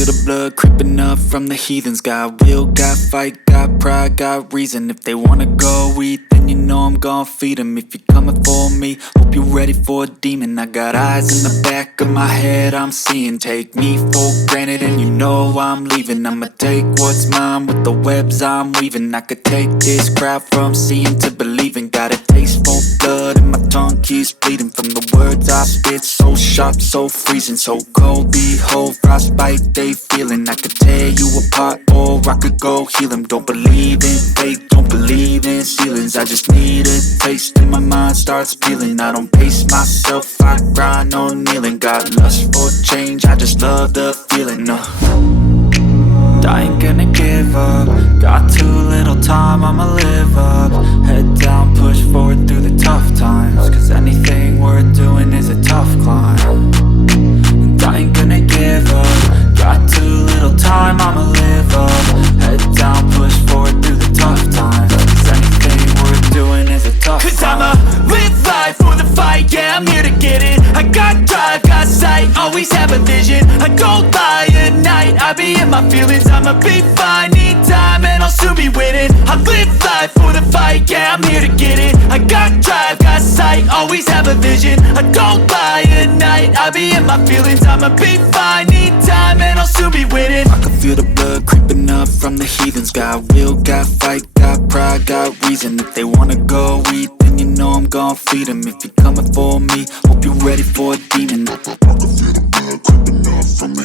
feel the blood creeping up from the heathens. Got will, got fight, got pride, got reason. If they wanna go eat, then you know I'm gon' feed them. If you're coming for me, hope you're ready for a demon. I got eyes in the back of my head, I'm seeing. Take me for granted and you know I'm leaving. I'ma take what's mine with the webs I'm weaving. I could take this crowd from seeing to believing. Got a taste for blood and my tongue keeps bleeding from the words I spit. So sharp, so freezing, so cold. Behold, frostbite they feeling. I could tear you apart or I could go heal them. Don't believe in fate, don't believe in ceilings. I just need a taste and my mind starts peeling. I don't pace myself, I grind on kneeling. Got lust for change, I just love the feeling. I ain't gonna give up. Got too little time, I'ma live up. Head down, push forward through the tough times. Cause anything worth doing is a tough climb. And I ain't gonna give up. Got too little time, I'ma live up. Head down, push forward through the tough times. Cause anything worth doing is a tough climb. Cause I'ma live life for the fight, yeah, I'm here to get it. I got drive, got sight, always have a vision. I don't lie at night, I be in my feelings. I'ma be fine, need time and I'll soon be winning. I live life for the fight, yeah, I'm here to get it. I got drive, got sight, always have a vision. I don't lie at night, I be in my feelings. I'ma be fine, need time and I'll soon be winning. I can feel the blood creeping up from the heathens. Got will, got fight, got pride, got reason. If they wanna go eat, then you know I'm gon' feed them. If you're coming for me, hope you're ready for a demon. I can feel the blood creeping up from the